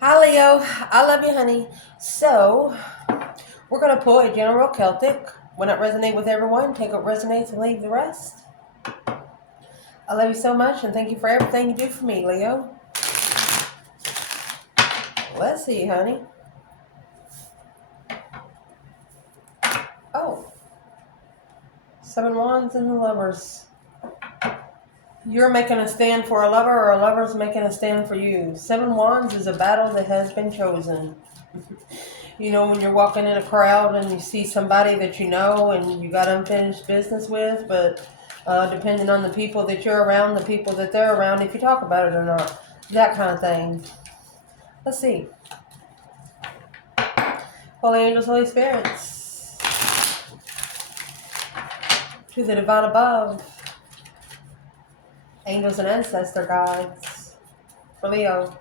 Hi Leo, I love you, honey. So, we're going to pull a general Celtic. When it resonates with everyone, take what resonates and leave the rest. I love you so much and thank you for everything you do for me, Leo. Let's see, honey. Oh, 7 wands and the lovers. You're making a stand for a lover or a lover's making a stand for you. 7 wands is a battle that has been chosen. You know, when you're walking in a crowd and you see somebody that you know and you got unfinished business with, but depending on the people that you're around, the people that they're around, if you talk about it or not, that kind of thing. Let's see. Holy angels, Holy spirits, to the divine above, angels and ancestor guides for Leo.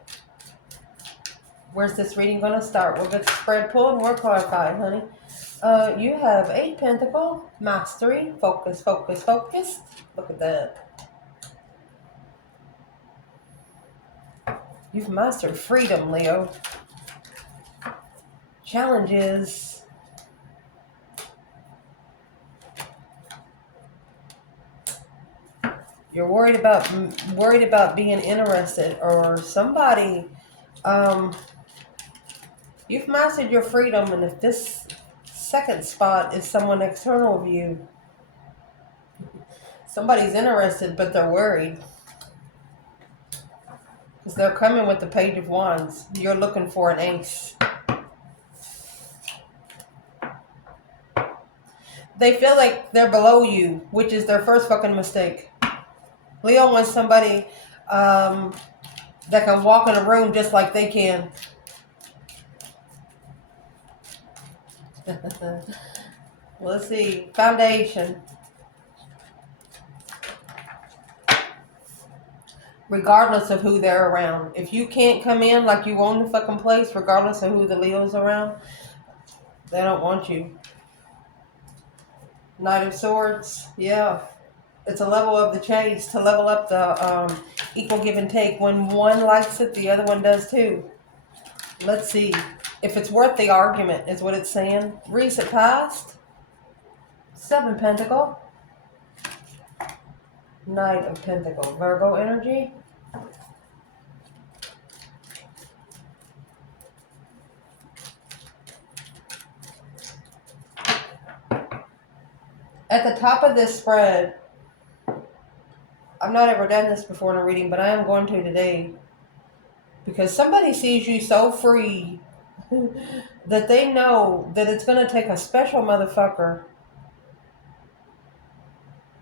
Where's this reading going to start? We'll get the spread pulled and we're clarified, honey. You have 8 pentacle, mastery, focus, focus, focus. Look at that. You've mastered freedom, Leo. Challenges. You're worried about being interested or somebody. You've mastered your freedom, and if this second spot is someone external of you, somebody's interested, but they're worried. Because they're coming with the Page of Wands. You're looking for an ace. They feel like they're below you, which is their first fucking mistake. Leo wants somebody that can walk in a room just like they can. Let's see. Foundation. Regardless of who they're around. If you can't come in like you own the fucking place, regardless of who the Leo's around, they don't want you. Knight of Swords. Yeah. It's a level of the chase to level up the equal give and take. When one likes it, the other one does too. Let's see. If it's worth the argument, is what it's saying. Recent past. 7 pentacle. Knight of Pentacle. Virgo energy. At the top of this spread, I've not ever done this before in a reading, but I am going to today. Because somebody sees you so free that they know that it's going to take a special motherfucker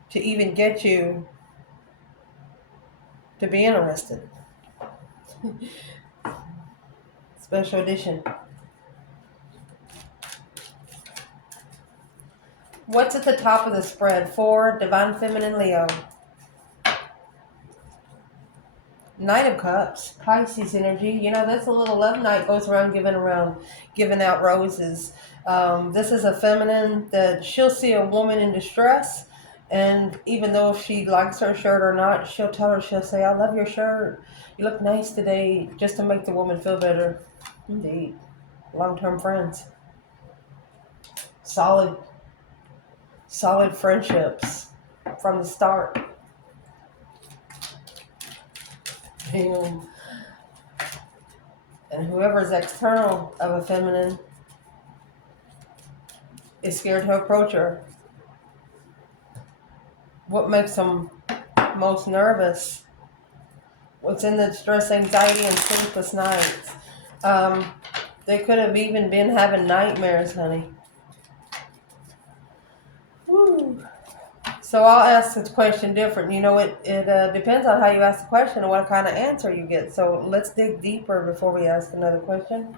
to even get you to be interested. Special edition. What's at the top of the spread? 4, Divine Feminine Leo. Knight of Cups, Pisces energy. You know, that's a little love night goes around giving out roses. This is a feminine that she'll see a woman in distress, and even though if she likes her shirt or not, she'll say, I love your shirt. You look nice today, just to make the woman feel better. Indeed. Long-term friends. Solid friendships from the start. And whoever's external of a feminine is scared to approach her. What makes them most nervous? What's in the stress, anxiety, and sleepless nights? They could have even been having nightmares, honey. Woo. So I'll ask this question different. You know, it depends on how you ask the question and what kind of answer you get. So let's dig deeper before we ask another question.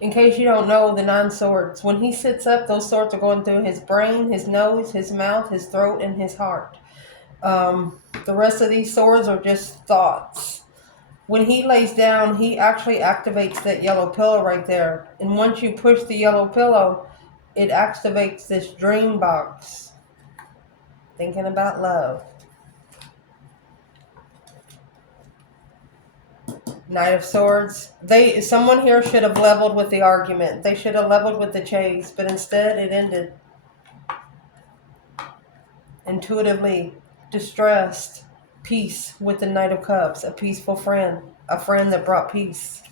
In case you don't know, the 9 swords, when he sits up, those swords are going through his brain, his nose, his mouth, his throat, and his heart. The rest of these swords are just thoughts. When he lays down, he actually activates that yellow pillow right there. And once you push the yellow pillow, it activates this dream box. Thinking about love. Knight of Swords. Someone here should have leveled with the argument. They should have leveled with the chase, but instead it ended intuitively. Distressed. Peace with the Knight of Cups. A peaceful friend. A friend that brought peace.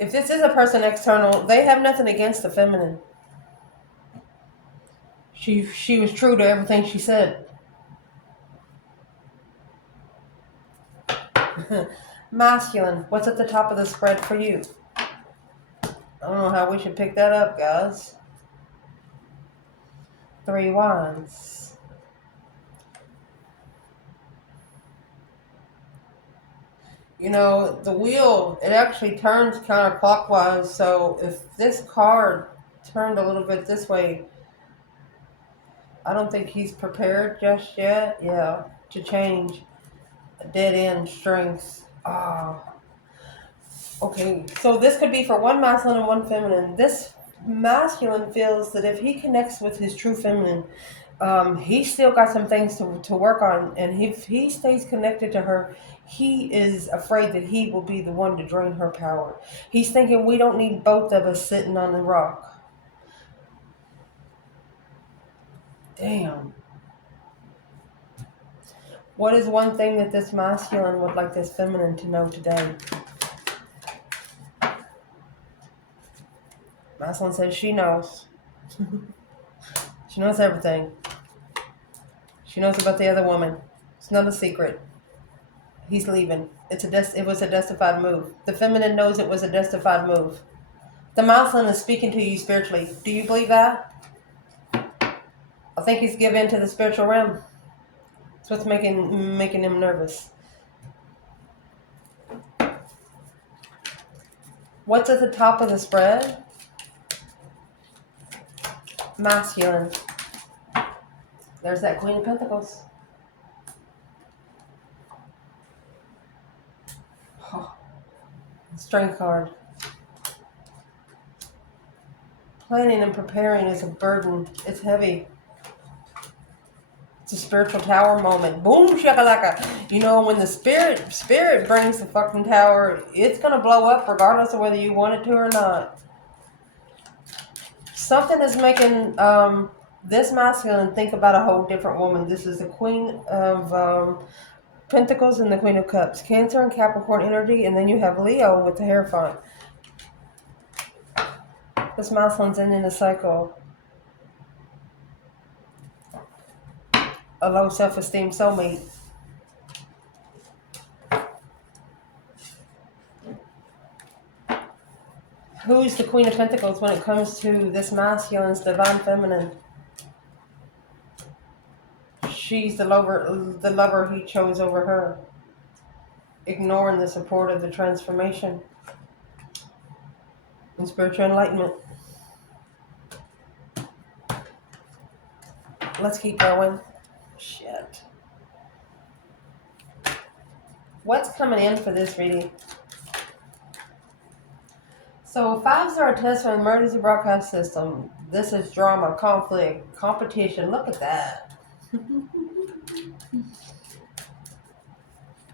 If this is a person external, they have nothing against the feminine. She was true to everything she said. Masculine. What's at the top of the spread for you? I don't know how we should pick that up, guys. 3 Wands. You know, the wheel, it actually turns counterclockwise. So if this card turned a little bit this way, I don't think he's prepared just yet. Yeah, to change. A dead end strength. Okay, so this could be for one masculine and one feminine. This masculine feels that if he connects with his true feminine, he's still got some things to work on. And if he stays connected to her, he is afraid that he will be the one to drain her power. He's thinking we don't need both of us sitting on the rock. Damn. What is one thing that this masculine would like this feminine to know today? Masculine says she knows. She knows everything. She knows about the other woman. It's not a secret. He's leaving. It was a justified move. The feminine knows it was a justified move. The masculine is speaking to you spiritually. Do you believe that? I think he's given to the spiritual realm. That's what's making him nervous. What's at the top of the spread? Masculine. There's that Queen of Pentacles. Strength card. Planning and preparing is a burden. It's heavy. It's a spiritual tower moment. Boom shakalaka. You know, when the spirit brings the fucking tower, it's gonna blow up regardless of whether you want it to or not. Something is making this masculine think about a whole different woman. This is the Queen of Pentacles and the Queen of Cups. Cancer and Capricorn energy, and then you have Leo with the Hierophant. This masculine's ending a cycle. A low self-esteem soulmate. Who's the Queen of Pentacles when it comes to this masculine's divine feminine? She's the lover he chose over her. Ignoring the support of the transformation and spiritual enlightenment. Let's keep going. Shit. What's coming in for this reading? So 5s are a test for the emergency broadcast system. This is drama, conflict, competition. Look at that.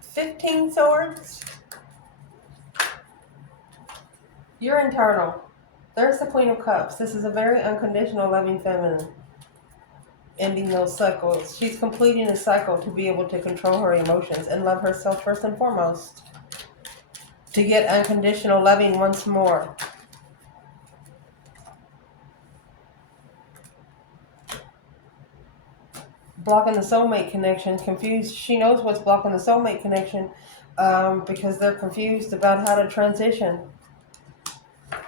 15 swords. You're internal. There's the Queen of Cups. This is a very unconditional, loving feminine. Ending those cycles. She's completing a cycle to be able to control her emotions and love herself first and foremost. To get unconditional loving once more. Blocking the soulmate connection. Confused. She knows what's blocking the soulmate connection because they're confused about how to transition.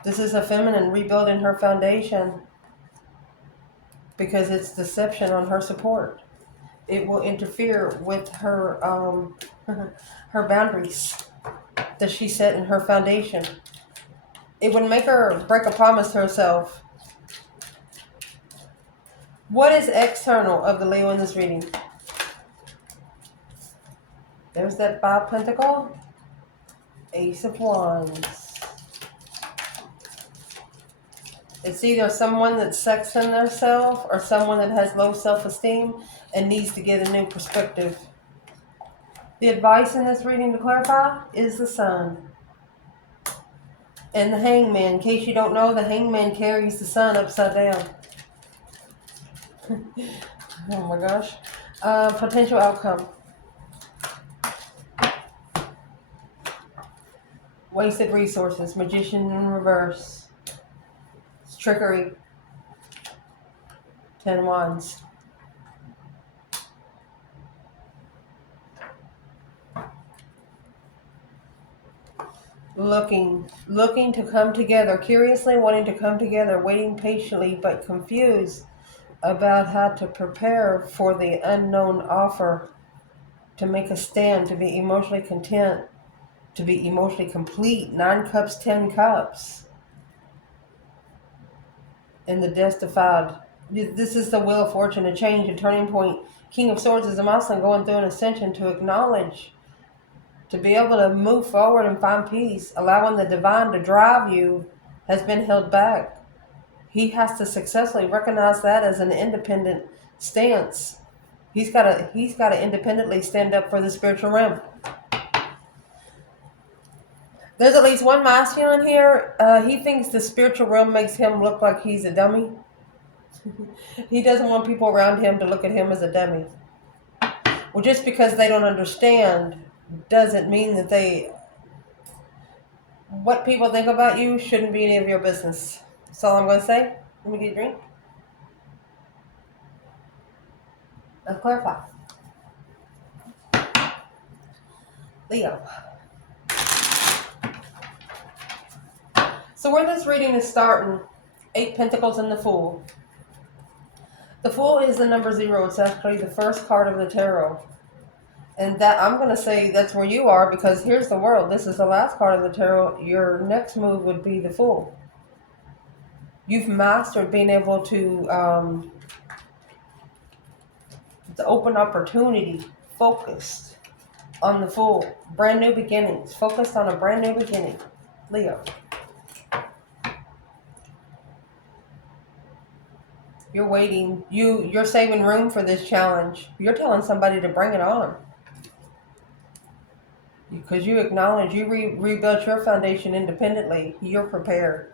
This is a feminine rebuilding her foundation because it's deception on her support. It will interfere with her her boundaries that she set in her foundation. It would make her break a promise to herself. What is external of the Leo in this reading? There's that 5 Pentacle. Ace of Wands. It's either someone that's sexing themselves or someone that has low self-esteem. and needs to get a new perspective. The advice in this reading, to clarify, is the Sun. And the Hangman, in case you don't know, the Hangman carries the Sun upside down. Oh my gosh. Potential outcome. Wasted resources. Magician in reverse. It's trickery. 10 Wands. Looking to come together. Curiously wanting to come together. Waiting patiently but confused about how to prepare for the unknown offer. To make a stand. To be emotionally content. To be emotionally complete. 9 cups, 10 cups. And the Death-defied. This is the Wheel of Fortune, a change, a turning point. King of Swords is a milestone going through an ascension to acknowledge, to be able to move forward and find peace. Allowing the divine to drive you has been held back. He has to successfully recognize that as an independent stance. He's got to independently stand up for the spiritual realm. There's at least one masculine here. He thinks the spiritual realm makes him look like he's a dummy. He doesn't want people around him to look at him as a dummy. Well, just because they don't understand doesn't mean that what people think about you shouldn't be any of your business. That's all I'm going to say. Let me get a drink. Let's clarify. Leo. So where this reading is starting, 8 Pentacles and the Fool. The Fool is the number 0. It's actually the first card of the tarot. And that I'm going to say that's where you are, because here's the World. This is the last card of the tarot. Your next move would be the Fool. You've mastered being able to the open opportunity, focused on the Fool. Brand new beginnings. Focused on a brand new beginning. Leo. You're waiting. You're saving room for this challenge. You're telling somebody to bring it on. Because you acknowledge you rebuilt your foundation independently. You're prepared.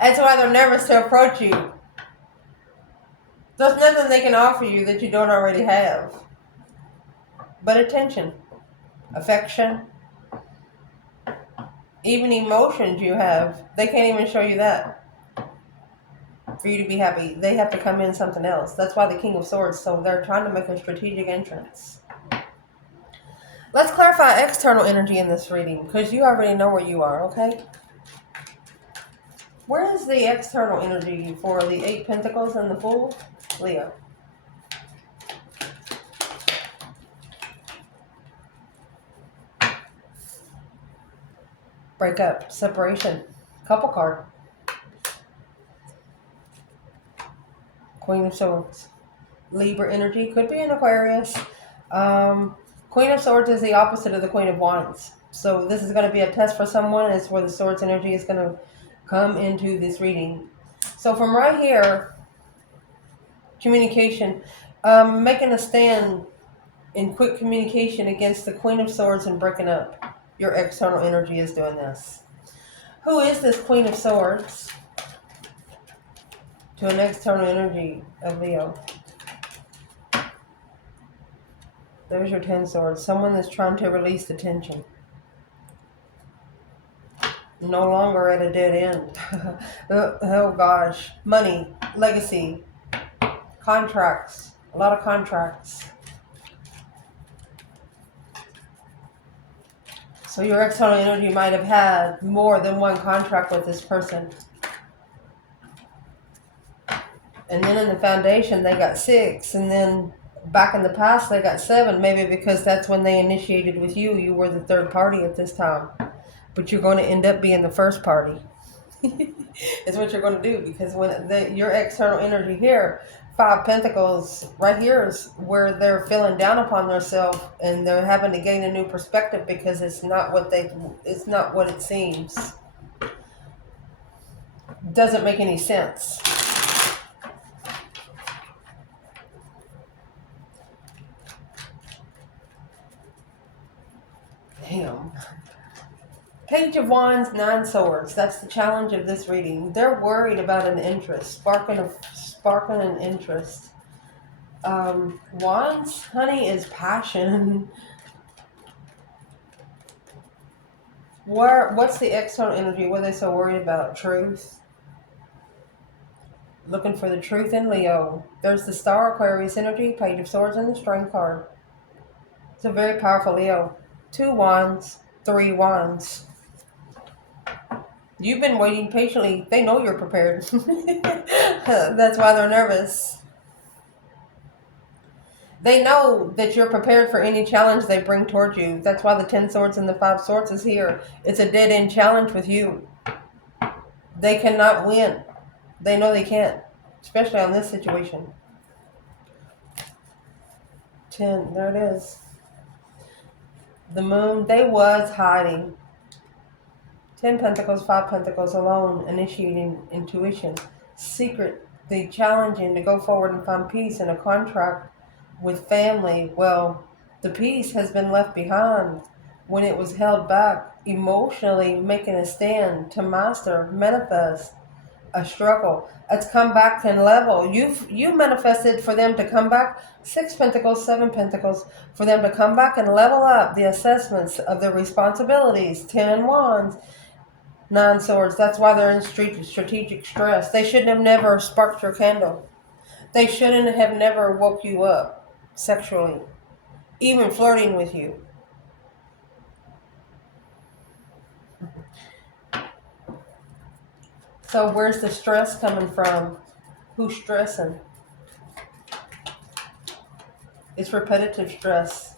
That's why they're nervous to approach you. There's nothing they can offer you that you don't already have. But attention, affection, even emotions you have. They can't even show you that. For you to be happy, they have to come in something else. That's why the King of Swords, so they're trying to make a strategic entrance. Let's clarify external energy in this reading, because you already know where you are, okay? Where is the external energy for the 8 Pentacles and the Fool? Leo. Breakup, separation, couple card. Queen of Swords. Libra energy, could be an Aquarius. Queen of Swords is the opposite of the Queen of Wands. So this is going to be a test for someone. It's where the Swords energy is going to come into this reading. So from right here, communication, making a stand in quick communication against the Queen of Swords and breaking up. Your external energy is doing this. Who is this Queen of Swords? To an external energy of Leo. There's your 10 Swords. Someone that's trying to release the tension. No longer at a dead end. Oh gosh. Money, legacy, contracts. A lot of contracts. So your external energy might have had more than one contract with this person. And then in the foundation, they got 6. And then back in the past, they got 7. Maybe because that's when they initiated with you. You were the third party at this time. But you're going to end up being the first party. It's what you're going to do. Because when your external energy here, 5 Pentacles, right here is where they're feeling down upon themselves. And they're having to gain a new perspective because it's not what it seems. Doesn't make any sense. Damn. Page of Wands, 9 Swords. That's the challenge of this reading. They're worried about an interest, sparking an interest. Wands, honey, is passion. What's the external energy? What are they so worried about? Truth. Looking for the truth in Leo. There's the Star, Aquarius energy, Page of Swords, and the Strength card. It's a very powerful Leo. 2 Wands, 3 Wands. You've been waiting patiently. They know you're prepared. That's why they're nervous. They know that you're prepared for any challenge they bring towards you. That's why the 10 Swords and the 5 Swords is here. It's a dead-end challenge with you. They cannot win. They know they can't, especially on this situation. 10, there it is. The Moon, they was hiding. 10 Pentacles, 5 Pentacles, alone, initiating intuition. Secret, the challenging to go forward and find peace in a contract with family. Well, the peace has been left behind when it was held back, emotionally making a stand to master, manifest a struggle. It's come back 10 level. You manifested for them to come back. 6 Pentacles, 7 Pentacles, for them to come back and level up the assessments of their responsibilities. 10 Wands, 9 Swords. That's why they're in strategic stress. They shouldn't have never sparked your candle. They shouldn't have never woke you up sexually, even flirting with you. So where's the stress coming from? Who's stressing? It's repetitive stress.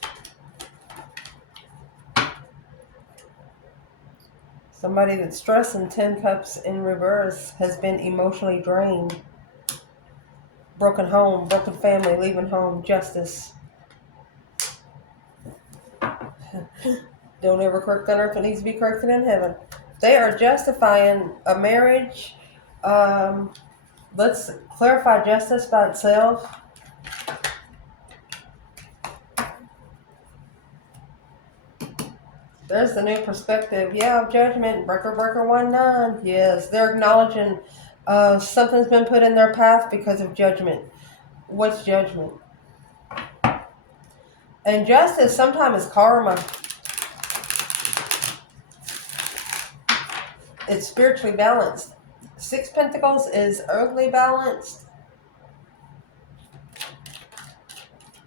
Somebody that's stressing, 10 Cups in reverse, has been emotionally drained. Broken home, broken family, leaving home, justice. Don't ever correct on earth, it needs to be corrected in heaven. They are justifying a marriage. Let's clarify justice by itself. There's the new perspective. Yeah, Judgment, breaker 1-9. Yes, they're acknowledging something's been put in their path because of judgment. What's judgment? And justice sometimes is karma. It's spiritually balanced. 6 Pentacles is earthly balanced.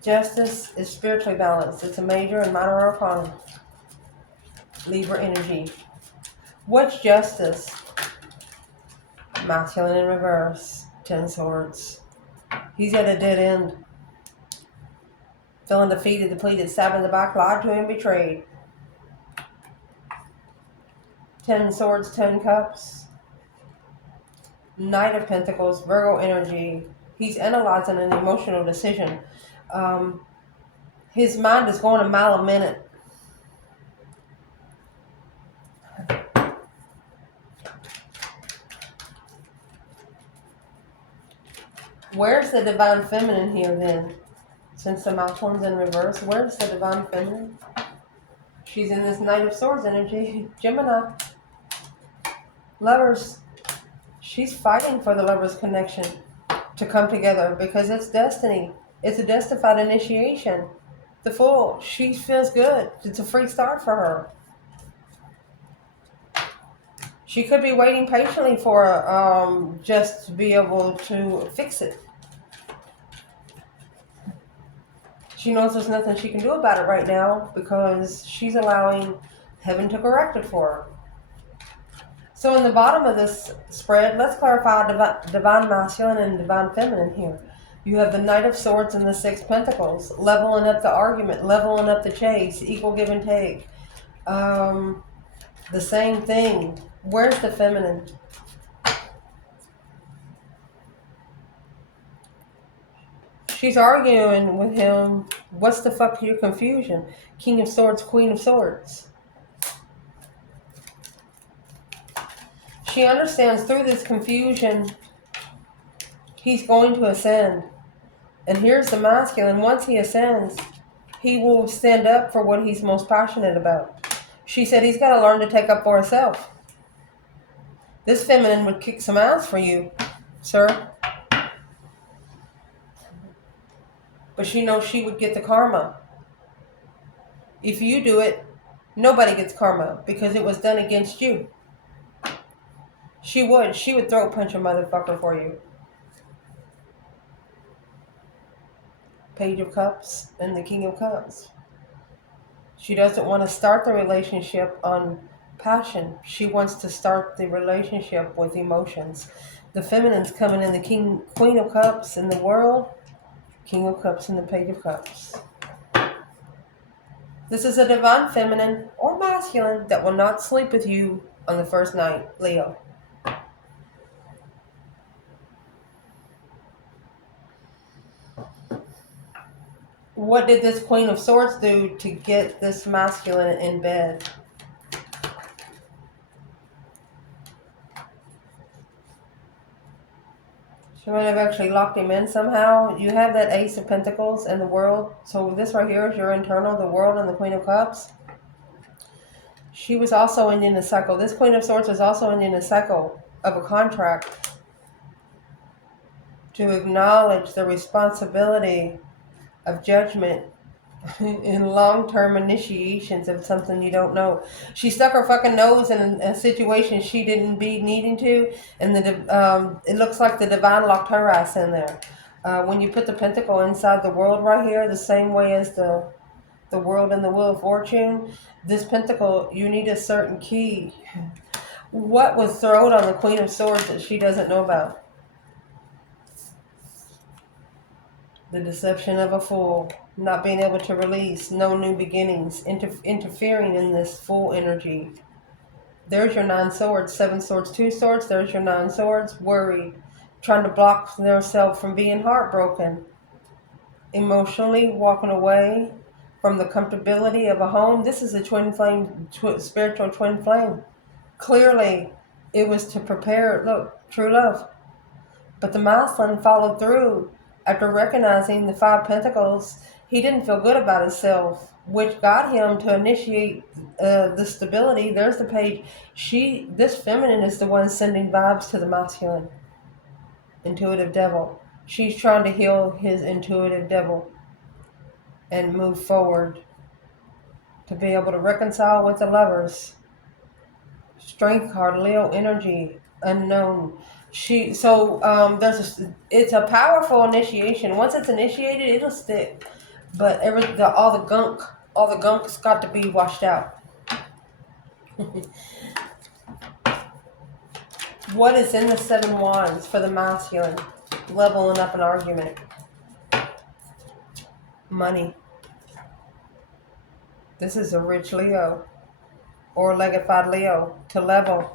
Justice is spiritually balanced. It's a major and minor arcana. Libra energy. What's justice? Masculine in reverse. 10 Swords. He's at a dead end. Feeling defeated, depleted, stabbed in the back, lied to and betrayed. 10 Swords, 10 Cups. Knight of Pentacles, Virgo energy. He's analyzing an emotional decision. His mind is going a mile a minute. Where's the divine feminine here then? Since the mouth one's in reverse, where's the divine feminine? She's in this Knight of Swords energy. Gemini. Lovers. She's fighting for the lovers' connection to come together because it's destiny. It's a justified initiation. The Fool. She feels good. It's a free start for her. She could be waiting patiently for just to be able to fix it. She knows there's nothing she can do about it right now because she's allowing heaven to correct it for her. So in the bottom of this spread, let's clarify divine masculine and divine feminine here. You have the Knight of Swords and the 6 Pentacles, leveling up the argument, leveling up the chase, equal give and take. The same thing. Where's the feminine? She's arguing with him. What's the fuck your confusion? King of Swords, Queen of Swords. She understands through this confusion, he's going to ascend. And here's the masculine. Once he ascends, he will stand up for what he's most passionate about. She said he's got to learn to take up for himself. This feminine would kick some ass for you, sir. But she knows she would get the karma. If you do it, nobody gets karma because it was done against you. She would throat punch a motherfucker for you. Page of Cups and the King of Cups. She doesn't want to start the relationship on passion. She wants to start the relationship with emotions. The feminine's coming in the Queen of Cups in the world, King of Cups and the Page of Cups. This is a divine feminine or masculine that will not sleep with you on the first night, Leo. What did this Queen of Swords do to get this masculine in bed? She might have actually locked him in somehow. You have that Ace of Pentacles and the World. So this right here is your internal, the World and the Queen of Cups. She was also ending a cycle. This Queen of Swords was also ending a cycle of a contract to acknowledge the responsibility of judgment in long-term initiations of something you don't know. She stuck her fucking nose in a situation she didn't be needing to, and it looks like the divine locked her ass in there. When you put the pentacle inside the world right here, the same way as the world and the Wheel of Fortune, this pentacle, you need a certain key. What was thrown on the Queen of Swords that she doesn't know about? The deception of a fool, not being able to release, no new beginnings, interfering in this full energy. There's your 9 swords, 7 swords, 2 swords. There's your 9 swords, worried, trying to block themselves from being heartbroken, emotionally walking away from the comfortability of a home. This is a twin flame, spiritual twin flame. Clearly, it was to prepare, look, true love. But the masculine followed through. After recognizing the 5 pentacles, he didn't feel good about himself, which got him to initiate the stability. There's the page. This feminine is the one sending vibes to the masculine. Intuitive devil. She's trying to heal his intuitive devil and move forward to be able to reconcile with the lovers. Strength card, Leo energy, unknown. It's a powerful initiation. Once it's initiated, it'll stick. But all the gunk's got to be washed out. What is in the 7 wands for the masculine? Leveling up an argument. Money. This is a rich Leo or legified Leo to level.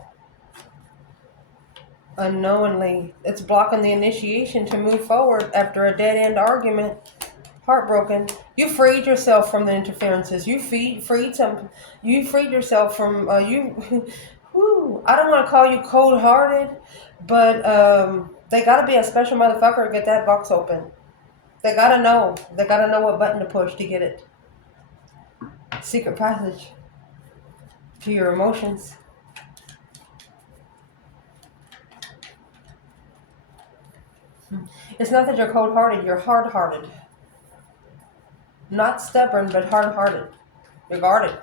Unknowingly, it's blocking the initiation to move forward after a dead-end argument. Heartbroken. You freed yourself from the interferences. You freed yourself from Whew, I don't want to call you cold-hearted, but they got to be a special motherfucker to get that box open. They got to know. They got to know what button to push to get it. Secret passage to your emotions. It's not that you're cold-hearted, you're hard-hearted. Not stubborn, but hard-hearted. You're guarded.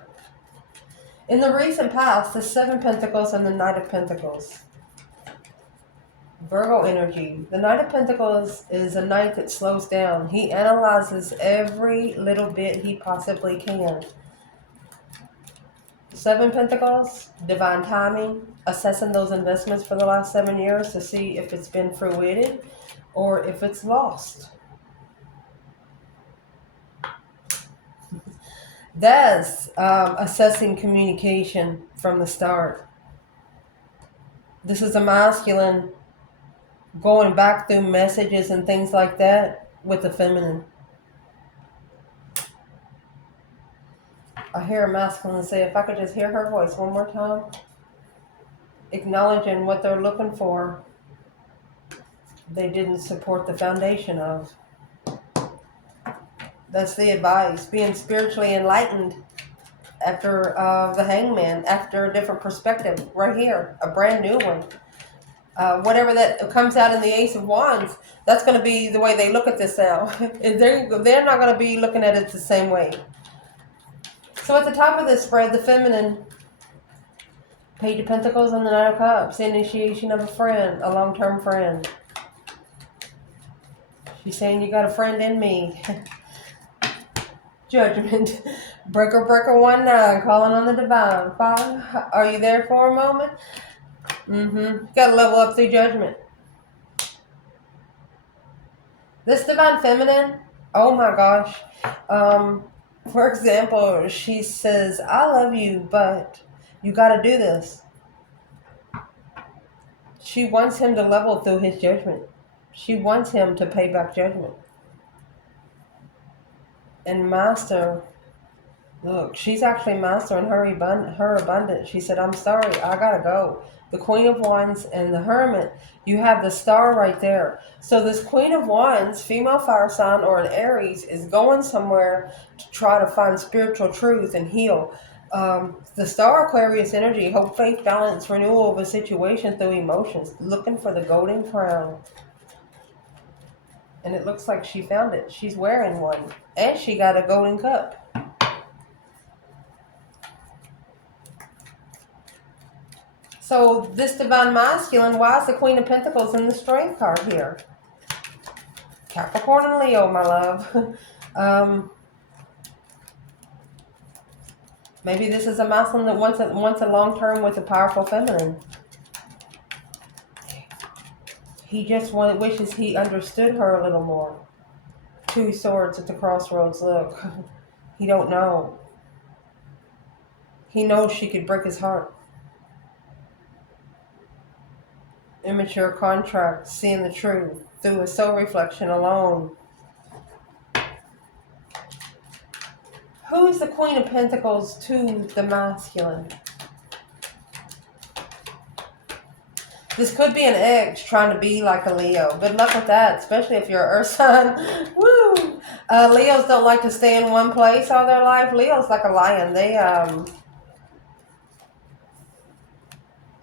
In the recent past, the 7 Pentacles and the Knight of Pentacles. Virgo energy. The Knight of Pentacles is a knight that slows down. He analyzes every little bit he possibly can. 7 Pentacles, divine timing, assessing those investments for the last 7 years to see if it's been fruited or if it's lost. That's assessing communication from the start. This is a masculine going back through messages and things like that with the feminine. I hear a masculine say, if I could just hear her voice one more time, acknowledging what they're looking for, they didn't support the foundation of. That's the advice. Being spiritually enlightened after the Hangman, after a different perspective, right here, a brand new one. Whatever that comes out in the Ace of Wands, that's going to be the way they look at this now. They're not going to be looking at it the same way. So at the top of this spread, the feminine, Page of Pentacles and the Knight of Cups, initiation of a friend, a long-term friend. She's saying, you got a friend in me. Judgment. Breaker 19, calling on the divine. Father, are you there for a moment? Got to level up through judgment. This divine feminine, oh my gosh. For example, she says, I love you, but you got to do this. She wants him to level through his judgment. She wants him to pay back judgment. And master, look, she's actually mastering her abundance. She said, I'm sorry, I gotta go. The Queen of Wands and the Hermit, you have the star right there. So this Queen of Wands, female fire sign or an Aries, is going somewhere to try to find spiritual truth and heal. The star, Aquarius energy, hope, faith, balance, renewal of a situation through emotions, looking for the golden crown. And it looks like she found it. She's wearing one. And she got a golden cup. So this divine masculine, why is the Queen of Pentacles in the Strength card here? Capricorn and Leo, my love. Maybe this is a masculine that wants a long term with a powerful feminine. He just wishes he understood her a little more. Two swords at the crossroads. Look, he don't know. He knows she could break his heart. Immature contract, seeing the truth through a soul reflection alone. Who is the Queen of Pentacles to the masculine? This could be an ex trying to be like a Leo. Good luck with that, especially if you're an Earth sign. Woo! Leos don't like to stay in one place all their life. Leo's like a lion.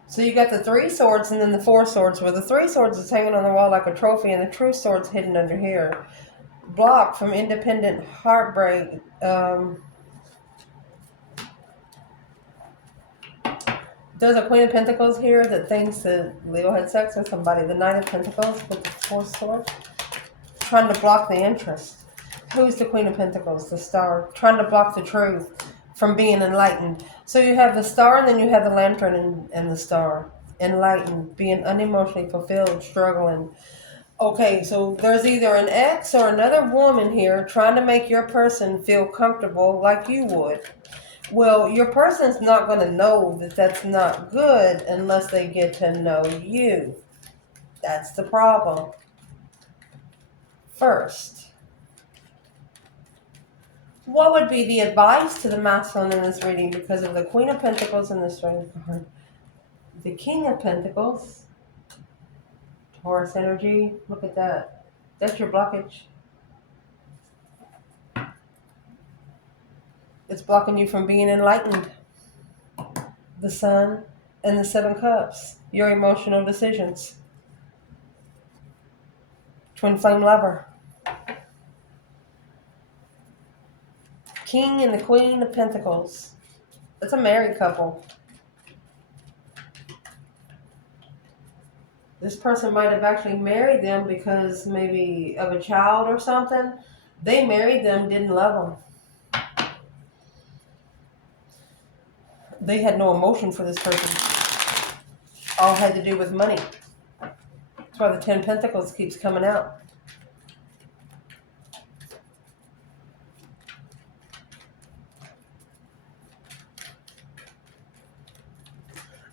So you got the 3 swords and then the 4 swords, where the 3 swords is hanging on the wall like a trophy and the true sword's hidden under here. Blocked from independent heartbreak. There's a Queen of Pentacles here that thinks that Leo had sex with somebody. The Knight of Pentacles with the 4 swords. Trying to block the interest. Who's the Queen of Pentacles? The Star. Trying to block the truth from being enlightened. So you have the Star and then you have the Lantern and the Star. Enlightened. Being unemotionally fulfilled. Struggling. Okay, so there's either an ex or another woman here trying to make your person feel comfortable like you would. Well, your person's not going to know that that's not good unless they get to know you. That's the problem. First, what would be the advice to the masculine in this reading because of the Queen of Pentacles and the Strength card? The King of Pentacles, Taurus energy, look at that. That's your blockage. It's blocking you from being enlightened. The Sun and the 7 Cups, your emotional decisions. Twin Flame Lover. King and the Queen of Pentacles. That's a married couple. This person might have actually married them because maybe of a child or something. They married them, didn't love them. They had no emotion for this person. All had to do with money. That's why the 10 Pentacles keeps coming out.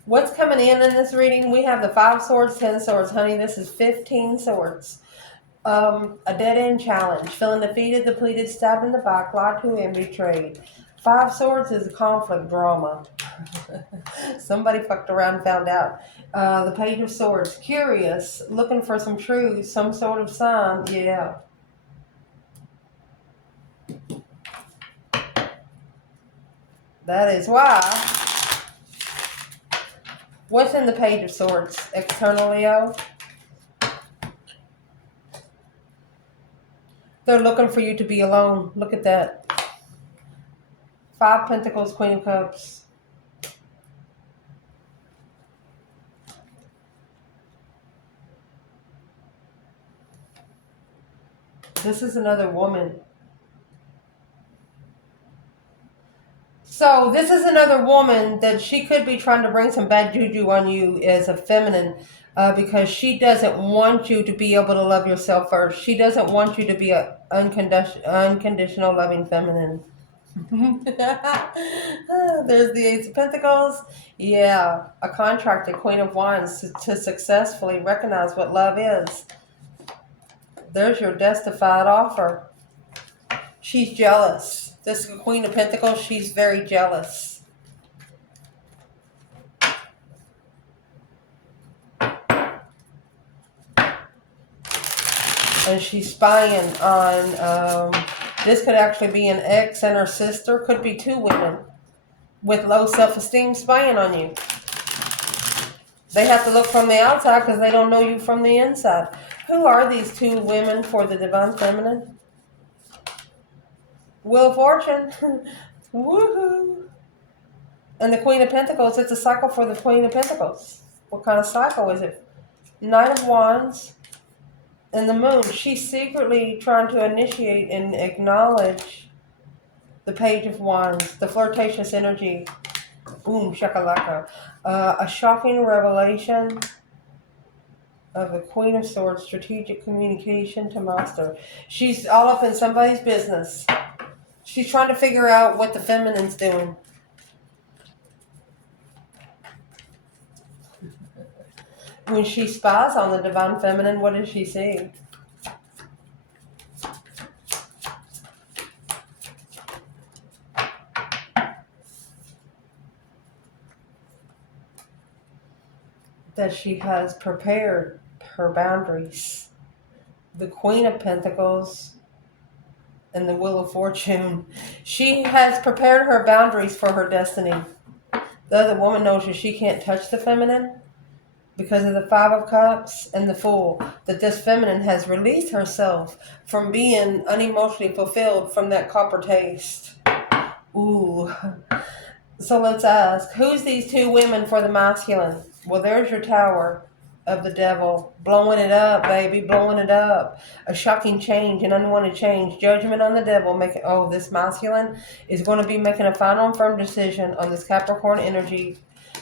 What's coming in this reading? We have the 5 swords, 10 swords. Honey, this is 15 swords. A dead-end challenge. Feeling defeated, depleted, stabbed in the back, lied to, and betrayed. 5 swords is a conflict drama. Somebody fucked around and found out. The Page of Swords. Curious. Looking for some truth. Some sort of sign. Yeah. That is why. What's in the Page of Swords? External Leo. They're looking for you to be alone. Look at that. 5 Pentacles, Queen of Cups. This is another woman. So this is another woman that she could be trying to bring some bad juju on you as a feminine because she doesn't want you to be able to love yourself first. She doesn't want you to be an unconditional loving feminine. There's the Ace of Pentacles. Yeah, a contracted Queen of Wands to successfully recognize what love is. There's your justified offer. She's jealous. This Queen of Pentacles, she's very jealous. And she's spying on, this could actually be an ex and her sister. Could be 2 women with low self-esteem spying on you. They have to look from the outside because they don't know you from the inside. Who are these 2 women for the Divine Feminine? Wheel of Fortune. Woohoo. And the Queen of Pentacles, it's a cycle for the Queen of Pentacles. What kind of cycle is it? Knight of Wands and the Moon. She's secretly trying to initiate and acknowledge the Page of Wands, the flirtatious energy. Boom, shakalaka. A shocking revelation of the Queen of Swords, strategic communication to master. She's all up in somebody's business. She's trying to figure out what the feminine's doing. When she spies on the Divine Feminine, what does she see? That she has prepared her boundaries. The Queen of Pentacles and the Wheel of Fortune. She has prepared her boundaries for her destiny. The other woman knows that she can't touch the feminine because of the 5 of Cups and the Fool. That this feminine has released herself from being unemotionally fulfilled from that copper taste. Ooh. So let's ask, who's these 2 women for the masculine? Well, there's your Tower of the Devil. Blowing it up, baby. Blowing it up. A shocking change, an unwanted change. Judgment on the Devil. This masculine is going to be making a final and firm decision on this Capricorn energy.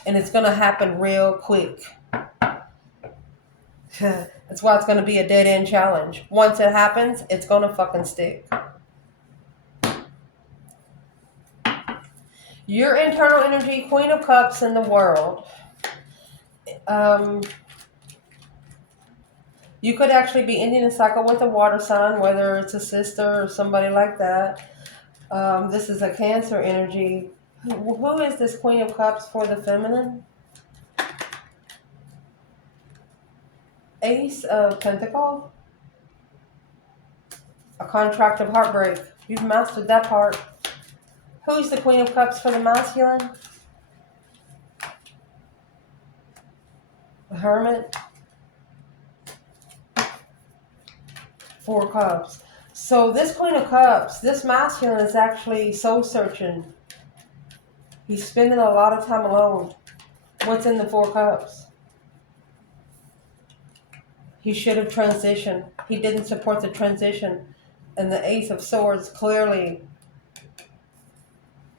And it's going to happen real quick. That's why it's going to be a dead-end challenge. Once it happens, it's going to fucking stick. Your internal energy, Queen of Cups in the world. You could actually be ending a cycle with a water sign, whether it's a sister or somebody like that. This is a Cancer energy. Who is this Queen of Cups for the feminine? Ace of Pentacles. A contract of heartbreak. You've mastered that part. Who's the Queen of Cups for the masculine? The Hermit. 4 Cups. So this Queen of Cups, this masculine is actually soul searching. He's spending a lot of time alone. What's in the 4 Cups? He should have transitioned. He didn't support the transition. And the Ace of Swords, clearly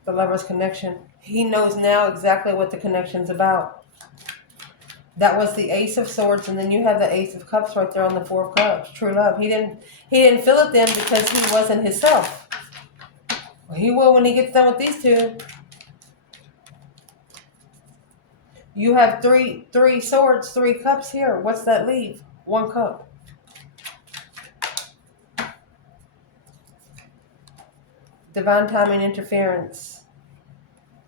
the lover's connection. He knows now exactly what the connection's about. That was the Ace of Swords, and then you have the Ace of Cups right there on the 4 of Cups. True love. He didn't feel it then because he wasn't himself. Well, he will when he gets done with these 2. You have three swords, 3 cups here. What's that leave? 1 cup. Divine timing interference.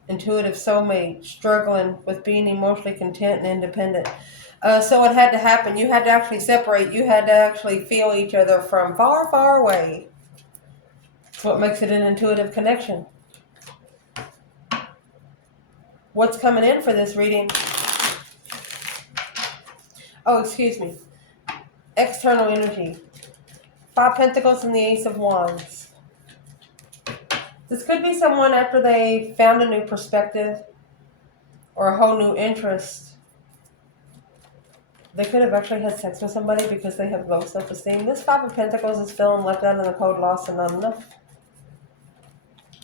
Intuitive soulmate, struggling with being emotionally content and independent. So it had to happen. You had to actually separate. You had to actually feel each other from far, far away. That's what makes it an intuitive connection. What's coming in for this reading? Oh, excuse me. External energy. 5 Pentacles and the Ace of Wands. This could be someone after they found a new perspective or a whole new interest. They could have actually had sex with somebody because they have low self-esteem. This 5 of Pentacles is feeling left out in the cold, lost, and not enough.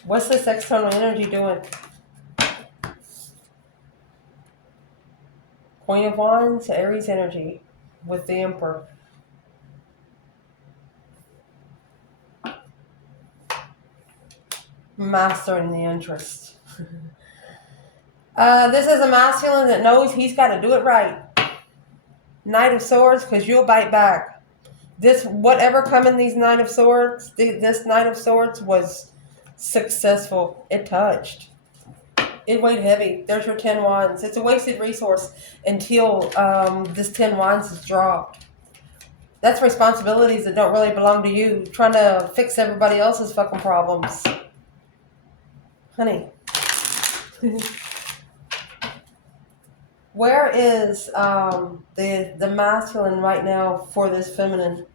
What's this external energy doing? Queen of Wands, Aries energy with the Emperor. Mastering the interest. This is a masculine that knows he's got to do it right. Knight of Swords, because you'll bite back. This, whatever come in these Knight of Swords, this Knight of Swords was successful. It touched. It weighed heavy. There's your 10 Wands. It's a wasted resource until this 10 Wands is dropped. That's responsibilities that don't really belong to you. Trying to fix everybody else's fucking problems. Honey. Where is the masculine right now for this feminine?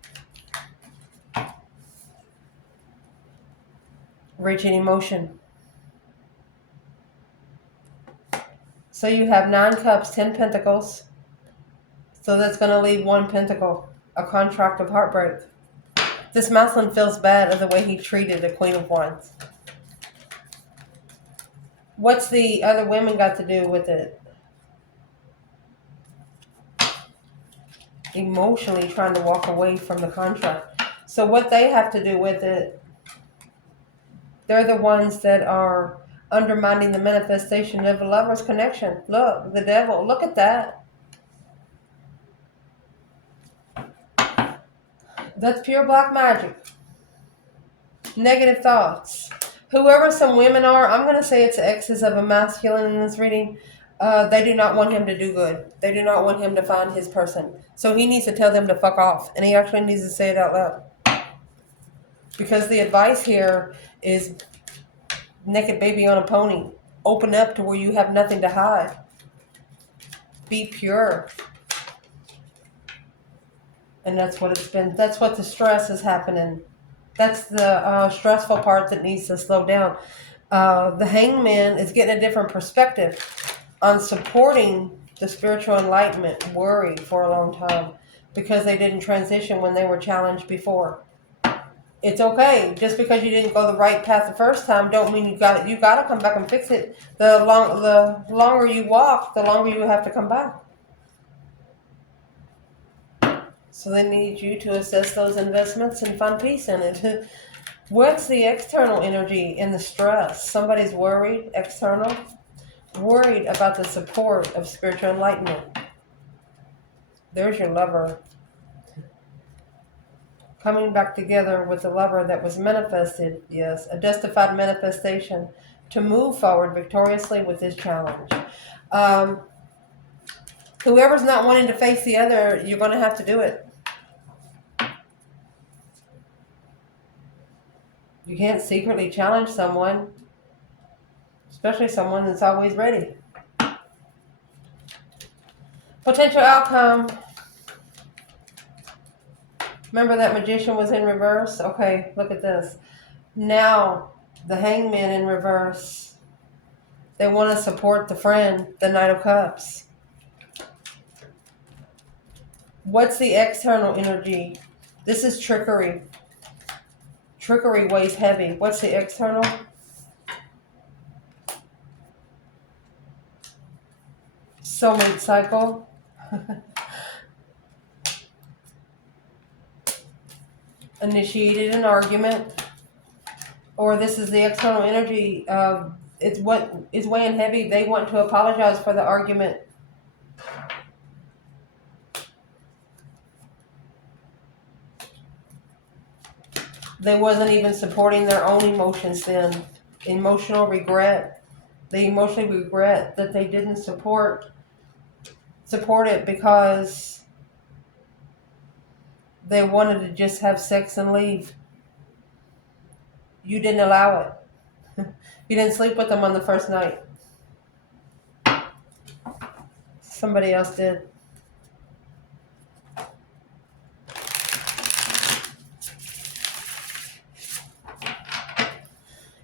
Reaching emotion. So you have 9 Cups, 10 Pentacles. So that's going to leave 1 Pentacle. A contract of heartbreak. This masculine feels bad of the way he treated the Queen of Wands. What's the other women got to do with it? Emotionally trying to walk away from the contract. So what they have to do with it, they're the ones that are undermining the manifestation of a lover's connection. Look, the devil, look at that. That's pure black magic. Negative thoughts. Whoever some women are, I'm going to say it's exes of a masculine in this reading. They do not want him to do good. They do not want him to find his person. So he needs to tell them to fuck off. And he actually needs to say it out loud. Because the advice here is naked baby on a pony. Open up to where you have nothing to hide. Be pure. And that's what it's been. That's what the stress is happening. That's the stressful part that needs to slow down. The hangman is getting a different perspective on supporting the spiritual enlightenment worried for a long time because they didn't transition when they were challenged before. It's okay. Just because you didn't go the right path the first time don't mean you got it. You got to come back and fix it. The longer you walk, the longer you have to come back. So they need you to assess those investments and find peace in it. What's the external energy in the stress? Somebody's worried, external, worried about the support of spiritual enlightenment. There's your lover. Coming back together with the lover that was manifested, yes, a justified manifestation to move forward victoriously with this challenge. Whoever's not wanting to face the other, you're going to have to do it. You can't secretly challenge someone, especially someone that's always ready. Potential outcome. Remember that magician was in reverse? Okay, look at this. Now, the hangman in reverse. They want to support the friend, the Knight of Cups. What's the external energy? This is trickery. Trickery weighs heavy. What's the external? Soulmate cycle. Initiated an argument. Or this is the external energy. It's what is weighing heavy. They want to apologize for the argument. They wasn't even supporting their own emotions then. Emotional regret. They emotionally regret that they didn't support it because they wanted to just have sex and leave. You didn't allow it. You didn't sleep with them on the first night. Somebody else did.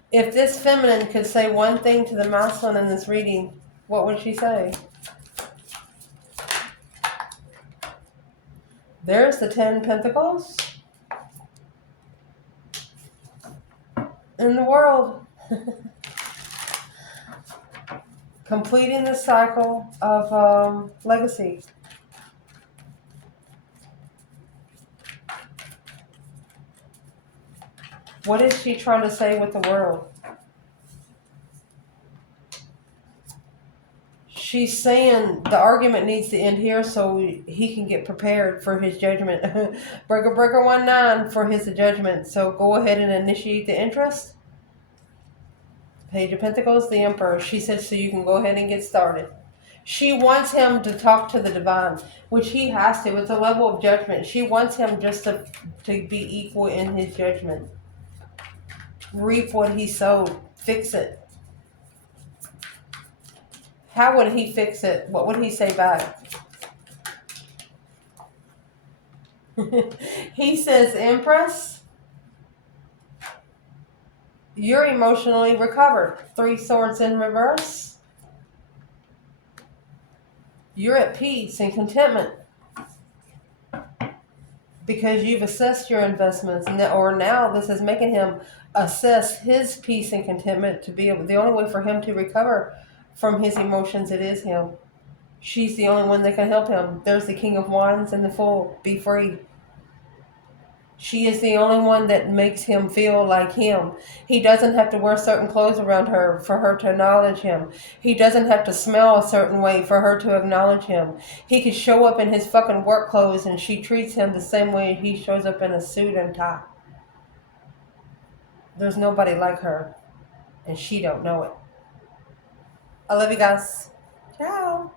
If this feminine could say one thing to the masculine in this reading, what would she say? There's the 10 Pentacles in the world. Completing the cycle of legacy. What is she trying to say with the world? She's saying the argument needs to end here so he can get prepared for his judgment. Breaker 1-9 for his judgment. So go ahead and initiate the interest. Page of Pentacles, the Emperor. She said so you can go ahead and get started. She wants him to talk to the divine, which he has to. It's a level of judgment. She wants him just to be equal in his judgment. Reap what he sowed. Fix it. How would he fix it? What would he say back? He says, Empress, you're emotionally recovered. 3 swords in reverse. You're at peace and contentment because you've assessed your investments, or now this is making him assess his peace and contentment to be able. The only way for him to recover from his emotions, it is him. She's the only one that can help him. There's the King of Wands and the Fool. Be free. She is the only one that makes him feel like him. He doesn't have to wear certain clothes around her for her to acknowledge him. He doesn't have to smell a certain way for her to acknowledge him. He could show up in his fucking work clothes and she treats him the same way he shows up in a suit and tie. There's nobody like her, and she don't know it. I love you guys. Ciao.